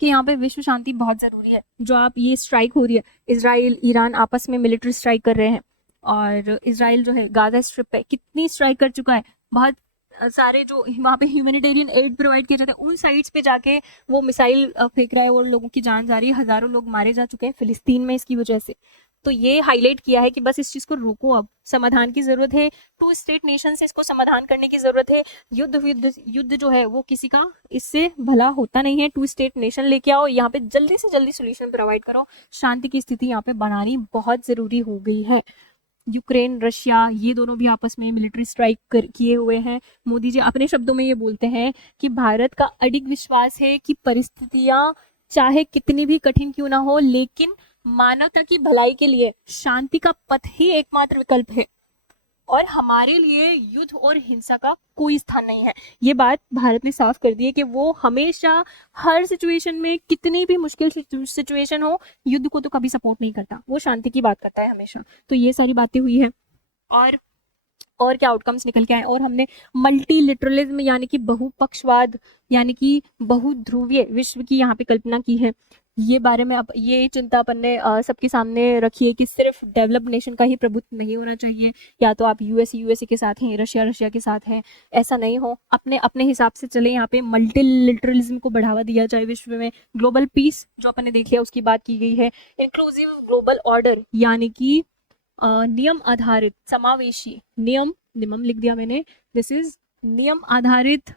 कि यहाँ पे विश्व शांति बहुत जरूरी है। जो आप ये स्ट्राइक हो रही है, इजराइल ईरान आपस में मिलिट्री स्ट्राइक कर रहे हैं, और इजराइल जो है गाजा स्ट्रिप पे कितनी स्ट्राइक कर चुका है, बहुत सारे जो वहाँ पे ह्यूमैनिटेरियन एड प्रोवाइड किए जाते हैं उन साइट्स पे जाके वो मिसाइल फेंक रहा है और लोगों की जान जा रही है, हजारों लोग मारे जा चुके हैं फिलिस्तीन में इसकी वजह से। तो ये हाईलाइट किया है कि बस इस चीज को रोको, अब समाधान की जरूरत है, टू स्टेट नेशन से इसको समाधान करने की जरूरत है। युद्ध जो है वो किसी का इससे भला होता नहीं है, टू स्टेट नेशन लेके आओ, यहाँ पे जल्दी से जल्दी सोल्यूशन प्रोवाइड करो, शांति की स्थिति यहाँ पे बनानी बहुत जरूरी हो गई है। यूक्रेन रशिया ये दोनों भी आपस में मिलिट्री स्ट्राइक किए हुए हैं। मोदी जी अपने शब्दों में ये बोलते हैं कि भारत का अडिग विश्वास है कि परिस्थितियां चाहे कितनी भी कठिन क्यों ना हो, लेकिन मानवता की भलाई के लिए शांति का पथ ही एकमात्र विकल्प है और हमारे लिए युद्ध और हिंसा का कोई स्थान नहीं है। ये बात भारत ने साफ कर दी है कि वो हमेशा हर सिचुएशन में, कितनी भी मुश्किल सिचुएशन हो, युद्ध को तो कभी सपोर्ट नहीं करता, वो शांति की बात करता है हमेशा। तो ये सारी बातें हुई है और क्या आउटकम्स निकल के आए, और हमने मल्टीलिटरलिज्म यानी कि बहुपक्षवाद यानी कि बहुध्रुवीय विश्व की यहाँ पे कल्पना की है। ये बारे में अब ये चिंता अपन ने सबके सामने रखी है कि सिर्फ डेवलप्ड नेशन का ही प्रभुत्व नहीं होना चाहिए, या तो आप यूएसए के साथ हैं, रशिया के साथ हैं, ऐसा नहीं हो, अपने अपने हिसाब से चले। यहाँ पे मल्टीलिटरलिज्म को बढ़ावा दिया जाए विश्व में। ग्लोबल पीस जो अपन ने देख लिया उसकी बात की गई है। इंक्लूसिव ग्लोबल ऑर्डर यानी कि नियम आधारित समावेशी नियम लिख दिया मैंने, दिस इज नियम आधारित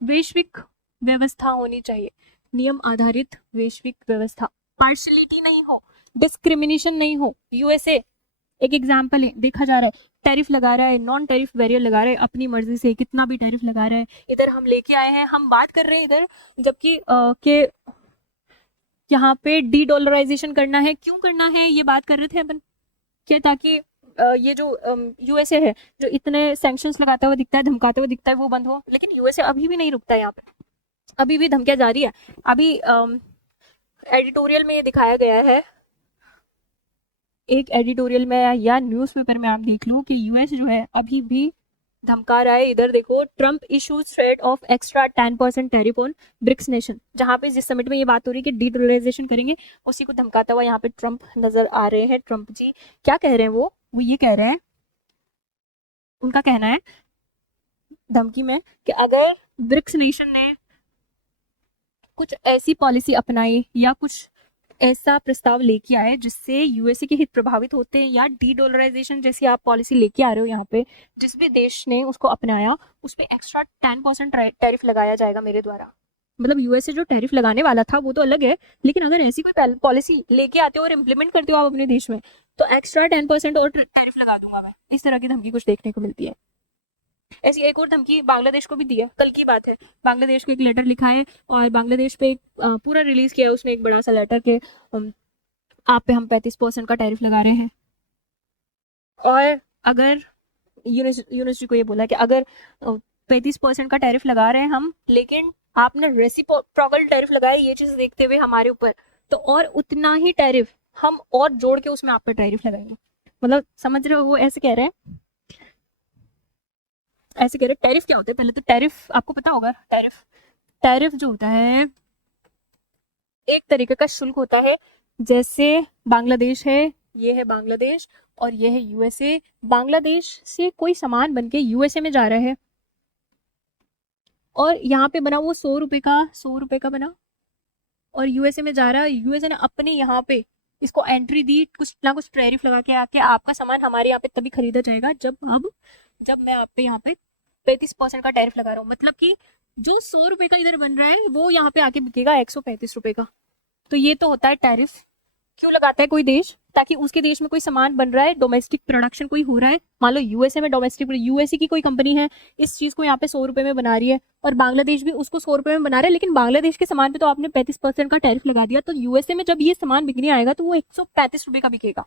वैश्विक व्यवस्था होनी चाहिए, नियम आधारित वैश्विक व्यवस्था, पार्शलिटी नहीं हो, डिस्क्रिमिनेशन नहीं हो। यूएसए एक एग्जाम्पल है, देखा जा रहा है टैरिफ लगा रहा है, नॉन टैरिफ बैरियर लगा रहा है अपनी मर्जी से, कितना भी टैरिफ लगा रहा है। इधर हम लेके आए हैं, हम बात कर रहे हैं इधर, जबकि के यहाँ पे डी डॉलराइजेशन करना है। क्यों करना है ये बात कर रहे थे अपन, क्या ताकि ये जो यूएसए है जो इतने सैंक्शंस लगाता हुआ दिखता है, धमकाते हुए दिखता है, वो बंद हो। लेकिन यूएसए अभी भी नहीं रुकता है, यहाँ पे अभी भी धमकियां जारी है। अभी एडिटोरियल में ये दिखाया गया है, एक एडिटोरियल में या न्यूज़पेपर में आप देख लो कि यूएस जो है अभी भी धमका रहा है। इधर देखो, Trump issues threat of extra 10% tariff on BRICS nation, जहां पे जिस समिट में ये बात हो रही है कि डी डॉलराइजेशन करेंगे, उसी को धमकाता हुआ यहाँ पे ट्रम्प नजर आ रहे हैं। ट्रम्प जी क्या कह रहे हैं, वो ये कह रहे हैं, उनका कहना है धमकी में कि अगर ब्रिक्स नेशन ने कुछ ऐसी पॉलिसी अपनाई या कुछ ऐसा प्रस्ताव लेके आए जिससे यूएसए के हित प्रभावित होते हैं, या डी डॉलराइजेशन जैसी आप पॉलिसी लेके आ रहे हो, यहाँ पे जिस भी देश ने उसको अपनाया उस पर एक्स्ट्रा 10% टैरिफ लगाया जाएगा मेरे द्वारा। मतलब यूएसए जो टैरिफ लगाने वाला था वो तो अलग है, लेकिन अगर ऐसी कोई पॉलिसी लेके आते हो और इम्प्लीमेंट करते हो आप अपने देश में, तो एक्स्ट्रा 10% और टैरिफ लगा दूंगा मैं। इस तरह की धमकी कुछ देखने को मिलती है। ऐसी एक और धमकी बांग्लादेश को भी दी है, कल की बात है। बांग्लादेश को एक लेटर लिखा है और बांग्लादेश पे एक पूरा रिलीज किया है, उसमें एक बड़ा सा लेटर के आप पे हम 35% का टैरिफ लगा रहे हैं। और अगर यूनिवर्सिटी को ये बोला कि अगर 35% का टैरिफ लगा रहे हैं हम, लेकिन आपने रेसिप्रोकल टैरिफ लगाया, ये चीज देखते हुए हमारे ऊपर, तो और उतना ही टैरिफ हम और जोड़ के उसमें आप पे टैरिफ लगाएंगे। मतलब समझ रहे हो, वो ऐसे कह रहे हैं, ऐसे कह रहे। टैरिफ क्या होता है, पहले तो टैरिफ आपको पता होगा। टैरिफ जो होता है एक तरीके का शुल्क होता है। जैसे बांग्लादेश है, ये है बांग्लादेश और ये है यूएसए। बांग्लादेश से कोई सामान बनके यूएसए में जा रहा है और यहाँ पे बना वो 100 रुपए का बना और यूएसए में जा रहा है। यूएसए ने अपने यहाँ पे इसको एंट्री दी, कुछ ना कुछ टैरिफ लगा के आके आपका सामान हमारे यहाँ पे तभी खरीदा जाएगा जब मैं आप पे यहाँ पे 35% का टैरिफ लगा रहा हूँ। मतलब कि जो 100 रुपए का इधर बन रहा है वो यहाँ पे आके बिकेगा 135 रुपए का। तो ये तो होता है टैरिफ। क्यों लगाता है कोई देश? ताकि उसके देश में कोई सामान बन रहा है, डोमेस्टिक प्रोडक्शन कोई हो रहा है, मान लो यूएसए में डोमेस्टिक, यूएसए की कोई कंपनी है इस चीज को यहाँ पे 100 रुपए में बना रही है और बांग्लादेश भी उसको 100 रुपए में बना रहा है, लेकिन बांग्लादेश के सामान पे तो आपने 35% का टैरिफ लगा दिया, तो यूएसए में जब ये सामान बिकने आएगा तो वो 135 रुपए का बिकेगा।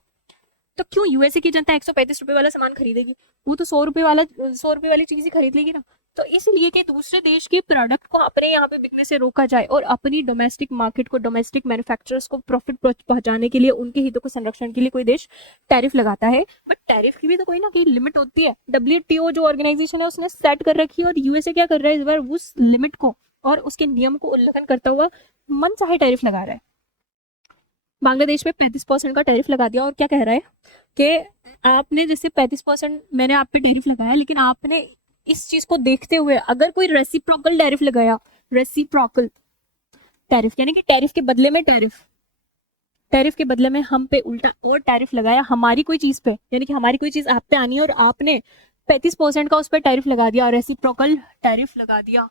तो क्यों यूएसए की जनता 135 रुपए वाला सामान खरीदेगी? वो तो 100 रुपए वाली चीज ही खरीद लेगी ना। तो इसलिए कि दूसरे देश के प्रोडक्ट को अपने यहाँ पे बिकने से रोका जाए और अपनी डोमेस्टिक मार्केट को, डोमेस्टिक मैन्युफैक्चरर्स को प्रॉफिट पहुंचाने के लिए, उनके हितों को संरक्षण के लिए कोई देश टैरिफ लगाता है। बट टैरिफ की भी तो कोई ना कोई लिमिट होती है। WTO जो ऑर्गेनाइजेशन है उसने सेट कर रखी है और यूएसए क्या कर रहा है इस बार, उस लिमिट को और उसके नियम को उल्लंघन करता हुआ मन चाहे टैरिफ लगा रहा है। बांग्लादेश में 35% का टैरिफ लगा दिया और क्या कह रहा है कि आपने जैसे 35% मैंने आप पे टैरिफ लगाया, लेकिन आपने इस चीज को देखते हुए अगर कोई रेसिप्रोकल टैरिफ लगाया, रेसिप्रोकल टैरिफ यानी कि टैरिफ के बदले में टैरिफ, टैरिफ के बदले में हम पे उल्टा और टैरिफ लगाया हमारी कोई चीज पे, यानी कि हमारी कोई चीज आप पे आनी है और आपने 35% का उस पर टैरिफ लगा दिया और रेसिप्रोकल टैरिफ लगा दिया,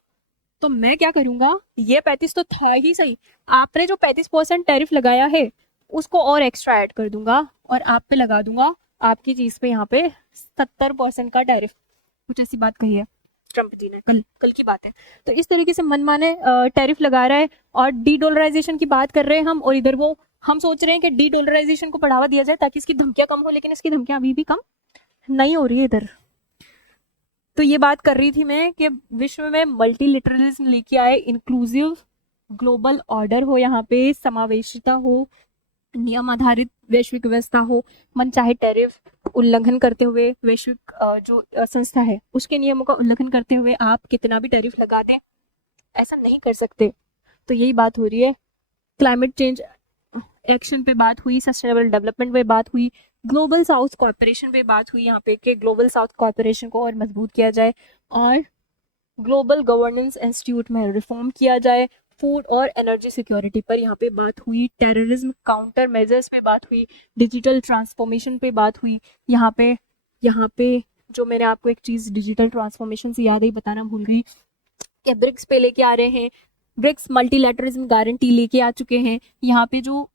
तो मैं क्या करूंगा, ये 35 तो था ही सही, आपने जो 35% टैरिफ लगाया है उसको और एक्स्ट्रा ऐड कर दूंगा और आप पे लगा दूंगा आपकी चीज पे यहाँ पे 70% का टैरिफ। कुछ ऐसी बात कही है ट्रम्प जी ने, कल की बात है। तो इस तरीके से मनमाने टैरिफ लगा रहा है और डी डॉलराइजेशन की बात कर रहे हैं हम, और इधर वो हम सोच रहे हैं कि डी डॉलराइजेशन को बढ़ावा दिया जाए ताकि इसकी धमकियां कम हो, लेकिन इसकी धमकियां अभी भी कम नहीं हो रही है इधर। तो ये बात कर रही थी मैं कि विश्व में मल्टीलिटरलिज्म लेके आए, इंक्लूसिव ग्लोबल ऑर्डर हो, यहाँ पे समावेशिता हो, नियम आधारित वैश्विक व्यवस्था हो, मन चाहे टैरिफ उल्लंघन करते हुए वैश्विक जो संस्था है उसके नियमों का उल्लंघन करते हुए आप कितना भी टैरिफ लगा दें, ऐसा नहीं कर सकते। तो यही बात हो रही है। क्लाइमेट चेंज एक्शन पे बात हुई, सस्टेनेबल डेवलपमेंट पे बात हुई, ग्लोबल साउथ कॉर्पोरेशन पे बात हुई यहाँ पे कि ग्लोबल साउथ कॉर्पोरेशन को और मजबूत किया जाए और ग्लोबल गवर्नेंस इंस्टीट्यूट में रिफॉर्म किया जाए, फूड और एनर्जी सिक्योरिटी पर यहाँ पे बात हुई, टेररिज्म काउंटर मेजर्स पे बात हुई, डिजिटल ट्रांसफॉर्मेशन पे बात हुई। यहाँ पे जो मैंने आपको एक चीज डिजिटल ट्रांसफॉर्मेशन से याद ही बताना भूल गई कि ब्रिक्स पे लेके आ रहे हैं, ब्रिक्स मल्टीलैटरलिज्म गारंटी लेके आ चुके हैं। यहाँ पे जो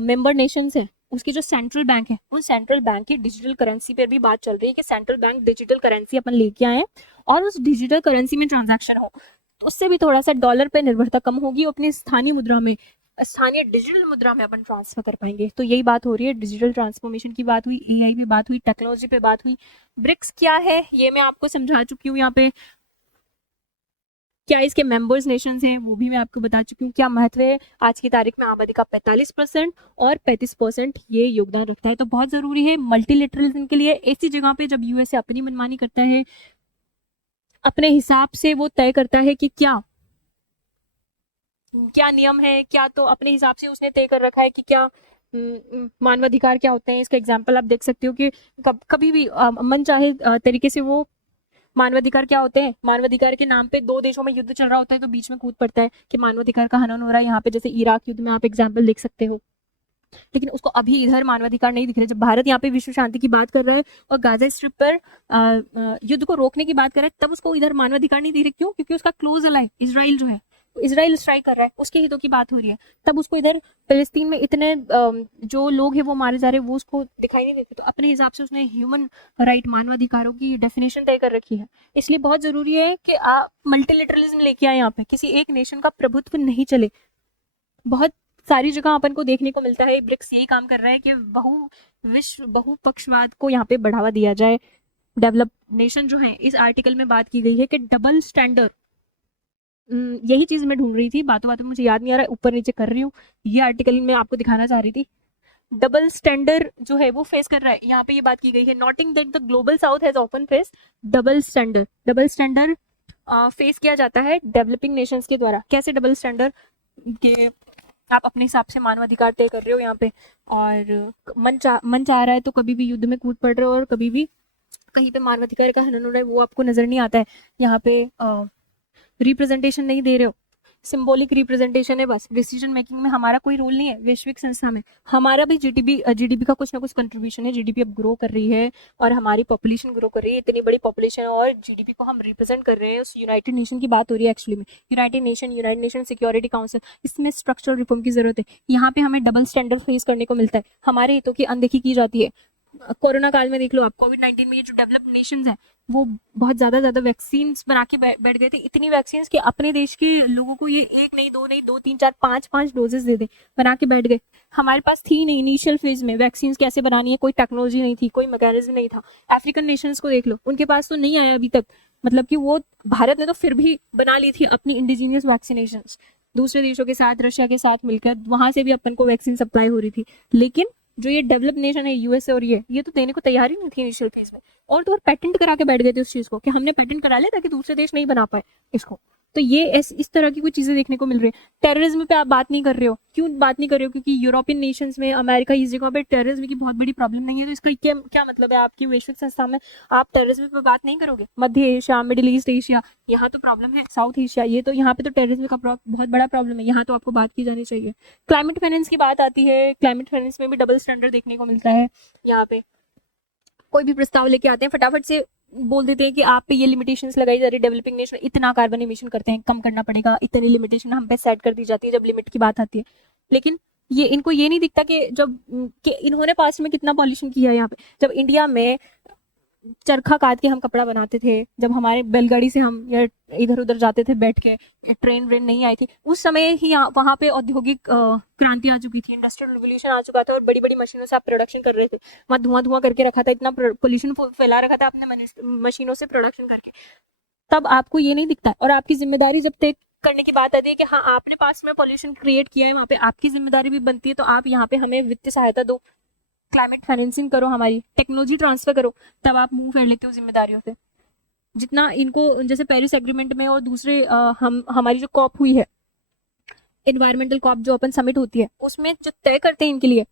मेंबर नेशंस है उसके जो सेंट्रल बैंक है उन सेंट्रल बैंक की डिजिटल करेंसी पर भी बात चल रही है कि सेंट्रल बैंक डिजिटल करेंसी अपन लेके आए और उस डिजिटल करेंसी में ट्रांजैक्शन हो, तो उससे भी थोड़ा सा डॉलर पे निर्भरता कम होगी, अपनी स्थानीय मुद्रा में, स्थानीय डिजिटल मुद्रा में अपन ट्रांसफर कर पाएंगे। तो यही बात हो रही है, डिजिटल ट्रांसफॉर्मेशन की बात हुई, AI पे बात हुई, टेक्नोलॉजी पे बात हुई। ब्रिक्स क्या है ये मैं आपको समझा चुकी हूँ, यहाँ पे क्या इसके मेंबर्स नेशंस हैं वो भी मैं आपको बता चुकी हूँ, क्या महत्व है। आज की तारीख में आबादी का 45% और 35% ये योगदान रखता है। तो बहुत जरूरी है मल्टीलेटरलिज्म के लिए, ऐसी जगह पे जब यूएसए अपनी मनमानी करता है, अपने हिसाब से वो तय करता है कि क्या क्या नियम है, क्या तो अपने हिसाब से उसने तय कर रखा है कि क्या मानवाधिकार क्या होते हैं। इसका एग्जाम्पल आप देख सकते हो कि कभी भी मन चाहे तरीके से वो मानवाधिकार क्या होते हैं, मानवाधिकार के नाम पे दो देशों में युद्ध चल रहा होता है तो बीच में कूद पड़ता है कि मानवाधिकार का हनन हो रहा है। यहाँ पे जैसे इराक युद्ध में आप एग्जाम्पल देख सकते हो, लेकिन उसको अभी इधर मानवाधिकार नहीं दिख रहे। जब भारत यहाँ पे विश्व शांति की बात कर रहा है और गाजा स्ट्रिप पर युद्ध को रोकने की बात कर रहा है, तब उसको इधर मानवाधिकार नहीं दिख रहे। क्यों? क्योंकि उसका क्लोज अलाइ इजराइल जो है, इजराइल स्ट्राइक कर रहा है, उसके हितों की बात हो रही है, तब उसको इधर फिलिस्तीन में इतने जो लोग हैं वो मारे जा रहे हैं वो उसको दिखाई नहीं देते। तो अपने हिसाब से उसने ह्यूमन राइट, मानवाधिकारों की डेफिनेशन तय कर रखी है। इसलिए बहुत जरूरी है कि आप मल्टीलिटरलिज्म लेके आए, यहाँ पे किसी एक नेशन का प्रभुत्व नहीं चले। बहुत सारी जगह अपन को देखने को मिलता है, ब्रिक्स यही काम कर रहा है कि बहुपक्षवाद को यहाँ पे बढ़ावा दिया जाए। डेवलप नेशन जो है, इस आर्टिकल में बात की गई है कि डबल स्टैंडर्ड, यही चीज मैं ढूंढ रही थी, बातों बातों मुझे याद नहीं आ रहा है, ऊपर नीचे कर रही हूँ। ये आर्टिकल में आपको दिखाना चाह रही थी, डबल स्टैंडर्ड जो है वो फेस कर रहा है। यहाँ पे ये बात की गई है, noting that the global south has often face double standard. Double standard face किया जाता है डेवलपिंग नेशंस के द्वारा। कैसे डबल स्टैंडर्ड? के आप अपने हिसाब से मानवाधिकार तय कर रहे हो यहाँ पे और मन चाह रहा है तो कभी भी युद्ध में कूद पड़ रहे हो और कभी भी कहीं पे मानवाधिकार का हनन हो रहा है वो आपको नजर नहीं आता है, यहाँ पे रिप्रेजेंटेशन नहीं दे रहे हो। सिंबॉलिक रिप्रेजेंटेशन है बस, डिसीजन मेकिंग में हमारा कोई रोल नहीं है। वैश्विक संस्था में हमारा भी जीडीपी का कुछ ना कुछ कंट्रीब्यूशन है। जीडीपी अब ग्रो कर रही है और हमारी पॉपुलेशन ग्रो कर रही है, इतनी बड़ी पॉपुलेशन और जीडीपी को हम रिप्रेजेंट कर रहे हैं। उस यूनाइटेड नेशन की बात हो रही है एक्चुअली में, यूनाइटेड नेशन सिक्योरिटी काउंसिल, इसमें स्ट्रक्चरल रिफॉर्म की जरूरत है। यहाँ पे हमें डबल स्टैंडर्ड फेस करने को मिलता है, हमारे हितों की अनदेखी की जाती है। कोरोना काल में देख लो आप, कोविड-19 में ये जो डेवलप्ड नेशंस हैं वो बहुत ज्यादा वैक्सीन बना के बैठ गए थे, इतनी वैक्सीन कि अपने देश के लोगों को ये एक नहीं, दो नहीं, 2 3 4 5 डोजेस दे दे, बना के बैठ गए। हमारे पास थी नहीं इनिशियल फेज में वैक्सीन कैसे बनानी है, कोई टेक्नोलॉजी नहीं थी, कोई मैकेनिज्म नहीं था। अफ्रीकन नेशंस को देख लो, उनके पास तो नहीं आया अभी तक, मतलब कि वो भारत ने तो फिर भी बना ली थी अपनी इंडिजीनियस वैक्सीनेशन, दूसरे देशों के साथ, रशिया के साथ मिलकर, वहां से भी अपन को वैक्सीन सप्लाई हो रही थी। लेकिन जो ये डेवलप नेशन है यूएसए और ये तो देने को तैयार ही नहीं थी इनिशियल फेज में, और तो और पेटेंट करा के बैठ गए थे उस चीज को कि हमने पेटेंट करा लिया ताकि दूसरे देश नहीं बना पाए इसको। तो ये इस तरह की कुछ चीजें देखने को मिल रही है। टेररिज्म पे आप बात नहीं कर रहे हो, क्यों बात नहीं कर रहे हो? क्योंकि यूरोपियन नेशंस में, अमेरिका, इस जगह पे टेररिज्म की बहुत बड़ी प्रॉब्लम नहीं है, तो इसका क्या मतलब है? आपकी वैश्विक संस्था में आप टेररिज्म पे बात नहीं करोगे? मध्य एशिया, मिडिल ईस्ट एशिया, यहाँ तो प्रॉब्लम है। साउथ एशिया, ये तो यहाँ पे तो टेररिज्म का बहुत बड़ा प्रॉब्लम है, यहाँ तो आपको बात की जानी चाहिए। क्लाइमेट फाइनेंस की बात आती है, क्लाइमेट फाइनेंस में भी डबल स्टैंडर्ड देखने को मिलता है। यहाँ पे कोई भी प्रस्ताव लेके आते हैं, फटाफट से बोल देते हैं कि आप पे ये लिमिटेशंस लगाई जा रही है, डेवलपिंग नेशन इतना कार्बन इमिशन करते हैं, कम करना पड़ेगा, इतनी लिमिटेशन हम पे सेट कर दी जाती है जब लिमिट की बात आती है। लेकिन ये इनको ये नहीं दिखता कि इन्होंने पास्ट में कितना पॉल्यूशन किया है। यहाँ पे जब इंडिया में चरखा काट के हम कपड़ा बनाते थे, जब हमारे बैलगाड़ी से हम या इधर उधर जाते थे बैठ के, ट्रेन व्रेन नहीं आई थी, उस समय ही वहां पे औद्योगिक क्रांति आ चुकी थी, इंडस्ट्रियल रिवोल्यूशन आ चुका था और बड़ी बड़ी मशीनों से आप प्रोडक्शन कर रहे थे। वहां धुआं करके रखा था, इतना पोल्यूशन फैला रखा था अपने मशीनों से प्रोडक्शन करके। तब आपको ये नहीं दिखता, और आपकी जिम्मेदारी जब तय करने की बात आती है कि हाँ आपने पास में पॉल्यूशन क्रिएट किया है, वहां पे आपकी जिम्मेदारी भी बनती है, तो आप यहाँ पे हमें वित्तीय सहायता दो, क्लाइमेट फाइनेंसिंग करो, हमारी टेक्नोलॉजी ट्रांसफर करो, तब आप मुंह फेर लेते हो जिम्मेदारियों से। जितना इनको, जैसे पेरिस एग्रीमेंट में और दूसरे हमारी जो कॉप हुई है, एनवायरमेंटल कॉप जो अपन समिट होती है, उसमें जो तय करते हैं इनके लिए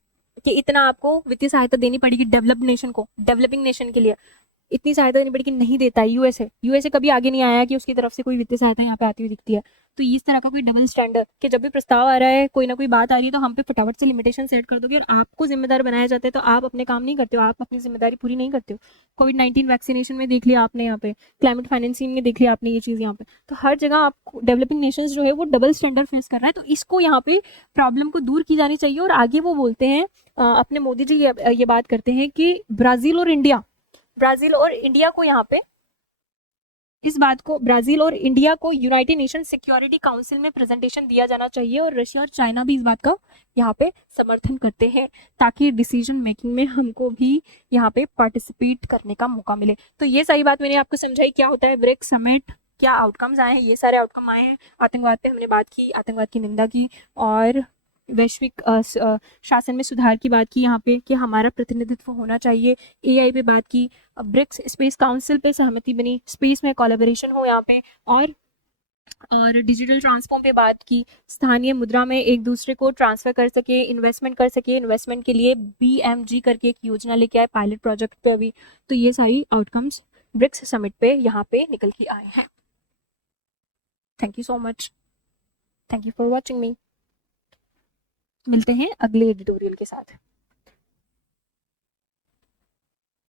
कि इतना आपको वित्तीय सहायता देनी पड़ेगी डेवलप्ड नेशन को, डेवलपिंग नेशन के लिए इतनी सहायता देनी पड़ेगी, नहीं देता है यूएसए कभी आगे नहीं आया कि उसकी तरफ से कोई वित्तीय सहायता यहाँ पे आती हुई दिखती है। तो इस तरह का कोई डबल स्टैंडर्ड कि जब भी प्रस्ताव आ रहा है, कोई ना कोई बात आ रही है, तो हम पे फटाफट से लिमिटेशन सेट कर दोगे और आपको जिम्मेदार बनाया जाता है, तो आप अपने काम नहीं करते हो, आप अपनी जिम्मेदारी पूरी नहीं करते हो। कोविड-19 वैक्सीनेशन में देख लिया आपने, यहाँ पे क्लाइमेट फाइनेंसिंग में देख लिया आपने ये चीज यहाँ पे। तो हर जगह आपको डेवलपिंग नेशंस जो है वो डबल स्टैंडर्ड फेस कर रहा है, तो इसको यहाँ पे प्रॉब्लम को दूर की जानी चाहिए। और आगे वो बोलते हैं, अपने मोदी जी ये बात करते हैं कि ब्राजील और इंडिया को यहाँ पे इस बात को, ब्राजील और इंडिया को यूनाइटेड नेशन सिक्योरिटी काउंसिल में प्रेजेंटेशन दिया जाना चाहिए, और रशिया और चाइना भी इस बात का यहाँ पे समर्थन करते हैं, ताकि डिसीजन मेकिंग में हमको भी यहाँ पे पार्टिसिपेट करने का मौका मिले। तो ये सारी बात मैंने आपको समझाई, क्या होता है ब्रिक्स समिट, क्या आउटकम्स आए हैं, ये सारे आउटकम आए हैं। आतंकवाद पे हमने बात की, आतंकवाद की निंदा की, और वैश्विक शासन में सुधार की बात की यहाँ पे कि हमारा प्रतिनिधित्व होना चाहिए, एआई पे बात की, ब्रिक्स स्पेस काउंसिल पे सहमति बनी, स्पेस में कोलैबोरेशन हो यहाँ पे, और डिजिटल ट्रांसफॉर्म पे बात की, स्थानीय मुद्रा में एक दूसरे को ट्रांसफर कर सके, इन्वेस्टमेंट कर सके, इन्वेस्टमेंट के लिए BMG करके एक योजना लेके आए पायलट प्रोजेक्ट पे अभी। तो ये सारी आउटकम्स ब्रिक्स समिट पे यहाँ पे निकल के आए हैं। Thank you so much, thank you for watching मी। मिलते हैं अगले एडिटोरियल के साथ।